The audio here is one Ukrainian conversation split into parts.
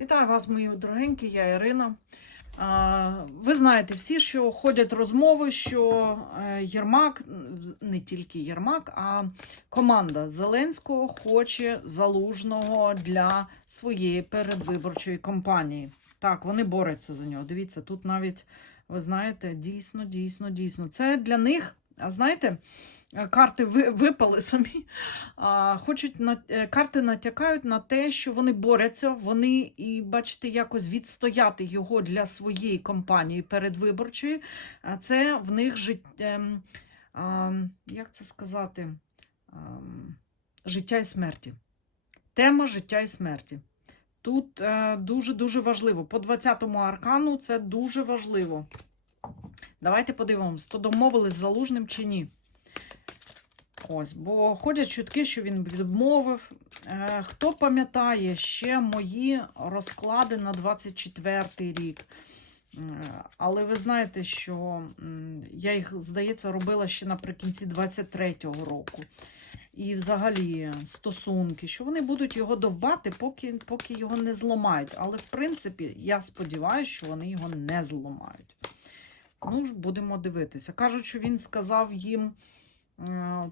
Вітаю вас, мої дорогенькі, я Ірина. Ви знаєте всі, що ходять розмови, що е, Єрмак, не тільки Єрмак, а команда Зеленського хоче залужного для своєї передвиборчої кампанії. Так, вони борються за нього. Дивіться, тут навіть, ви знаєте, дійсно, дійсно, дійсно. Це для них, а знаєте, е, карти випали самі. Хочуть на е, карти натякають на те, що вони борються, вони і бачите, якось відстояти його для своєї кампанії передвиборчої. А це в них життя, як це сказати, Ам, життя і смерті. Тема життя і смерті. Тут е, дуже-дуже важливо. По 20-му аркану це дуже важливо. Давайте подивимось, то домовились з залужним чи ні. Ось, бо ходять чутки, що він відмовив. Е, хто пам'ятає ще мої розклади на 24-й рік? Е, Але ви знаєте, що я їх, здається, робила ще наприкінці 23-го року. І взагалі стосунки, що вони будуть його довбати, поки, поки його не зламають. Але, в принципі, я сподіваюся, що вони його не зламають. Ну, будемо дивитися. Кажуть, що він сказав їм. е,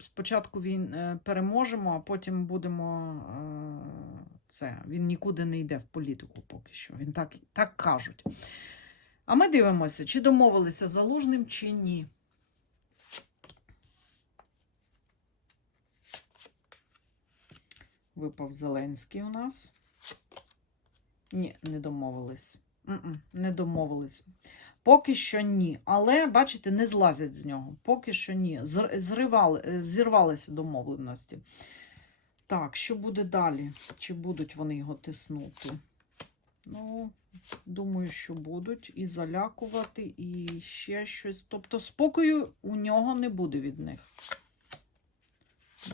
Спочатку він е, переможемо, а потім будемо е, це. Він нікуди не йде в політику поки що. Він так, так кажуть. А ми дивимося, чи домовилися залужним, чи ні. Випав Зеленський у нас. Ні, не домовились. Не домовились. Поки що ні. Але, бачите, не злазять з нього. Поки що ні. Зривали, е, зірвалися домовленості. Так, що буде далі? Чи будуть вони його тиснути? Ну, думаю, що будуть і залякувати, і ще щось. Тобто, спокою у нього не буде від них.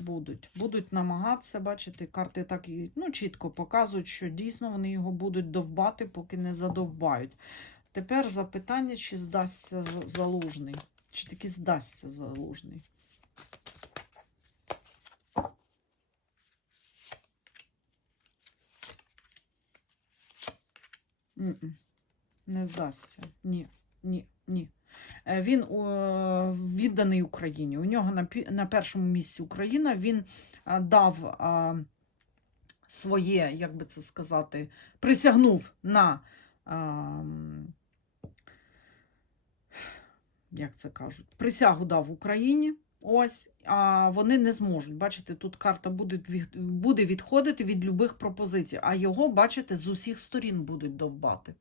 Будуть. Будуть намагатися, бачите, карти так і ну, чітко показують, що дійсно вони його будуть довбати, поки не задовбають. Тепер запитання, чи здасться залужний. Чи таки здасться залужний. Не здасться. Ні, ні, ні. Е, Він відданий Україні. У нього на, першому місці Україна. Він дав своє, як би це сказати, присягнув на. Як це кажуть, присягу дав Україні. Ось, а вони не зможуть. Бачите, тут карта буде, буде відходити від любих пропозицій, а його, бачите, з усіх сторін будуть довбати.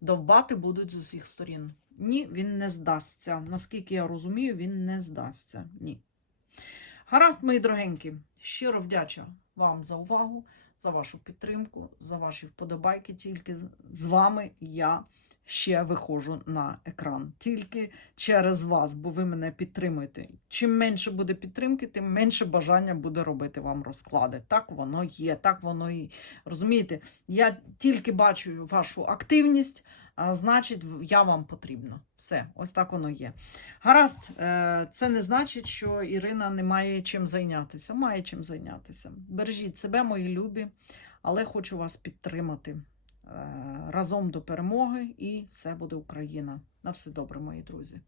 Довбати будуть з усіх сторін. Ні, він не здасться. Наскільки я розумію, він не здасться. Ні. Гаразд, мої дорогенькі, щиро вдяча вам за увагу, за вашу підтримку, за ваші вподобайки. Тільки з вами я ще виходжу на екран. Тільки через вас, бо ви мене підтримуєте. Чим менше буде підтримки, тим менше бажання буде робити вам розклади. Так воно є, так воно і розумієте. Я тільки бачу вашу активність, а значить, я вам потрібна. Все, ось так воно є. Гаразд, е, це не значить, що Ірина не має чим зайнятися. Має чим зайнятися. Бережіть себе, мої любі, але хочу вас підтримати разом до перемоги, і все буде Україна. На все добре, мої друзі.